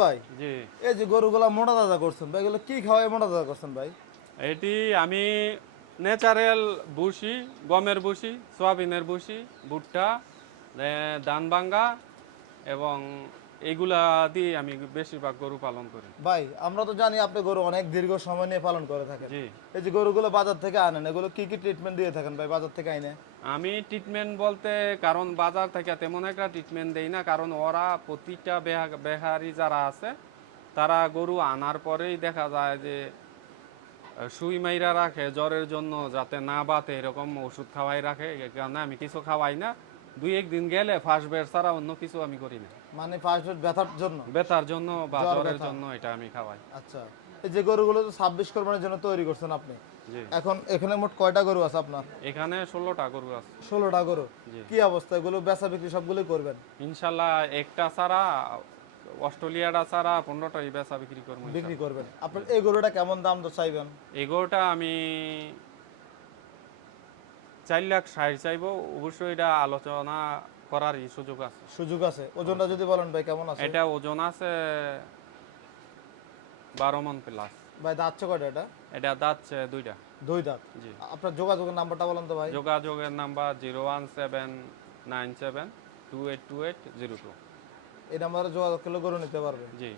ভাই জি, এই যে গরুগুলা মোটা তাজা করছেন ভাই, এগুলো কি খাওয়ায় মোটা তাজা করছেন ভাই? এটি আমি ন্যাচারাল ভুসি, গমের ভুসি, সয়াবিনের ভুসি, ভুট্টা, ধান ভাঙ্গা এবং এইগুলা দিয়ে আমি বেশিরভাগ গরু পালন করি। ভাই আমরা তো জানি আপনি গরু অনেক দীর্ঘ সময় নিয়ে পালন করে থাকেন। জি, এই যে গরুগুলো বাজার থেকে আনেন, এগুলো কি কি ট্রিটমেন্ট দিয়ে থাকেন ভাই বাজার থেকে আইনে? আমি ট্রিটমেন্ট বলতে কারণ বাজার থেকে তেমন একটা ট্রিটমেন্ট দেই না, কারণ ওরা প্রতিটা বেহারি যারা আছে তারা গরু আনার পরেই দেখা যায় যে সুই মাইরা রাখে জ্বরের জন্য যাতে না বাতে এরকম ওষুধ খাওয়াই রাখে। এ কারণে আমি কিছু খাওয়াই না। দুই একদিন গেলে ফার্স্ট বেড ছাড়া অন্য কিছু আমি করি না। মানে ফার্স্ট ব্যথার জন্য, ব্যথার জন্য বা জ্বর জ্বরের ব্যথা। জন্য এটা আমি খাওয়াই। আচ্ছা, এই যে গরুগুলো তো 26 কোরবানির জন্য তৈরি করছেন আপনি, জি, এখন এখানে মোট কয়টা গরু আছে আপনার? এখানে 16টা গরু আছে। 16টা গরু। জি, কি অবস্থা, এগুলো বেচা বিক্রি সবগুলোই করবেন? ইনশাল্লাহ একটা ছাড়া, অস্ট্রেলিয়াটা ছাড়া 15টাই বেচা বিক্রি করবো বিক্রি ইনশাল্লাহ। করবেন। আপনার এই গরুটা কেমন দাম তো চাইবেন? এই গরুটা আমি 4,60,000 চাইবো। অবশ্যই এটা আলোচনা করারই সুযোগ আছে। সুযোগ আছে। ওজনটা যদি বলেন ভাই কেমন আছে? এটা ওজন আছে 12 মণ প্লাস। ভাই দাঁতছে কয়টা এটা? এটা দাঁতছে দুইটা। দুই দাঁত। জি, আপনার যোগাযোগের নাম্বারটা বলেন তো ভাই। যোগাযোগের নাম্বার 01797282802। এই নাম্বারে যোগাযোগ করলে গরু নিতে পারবে। জি।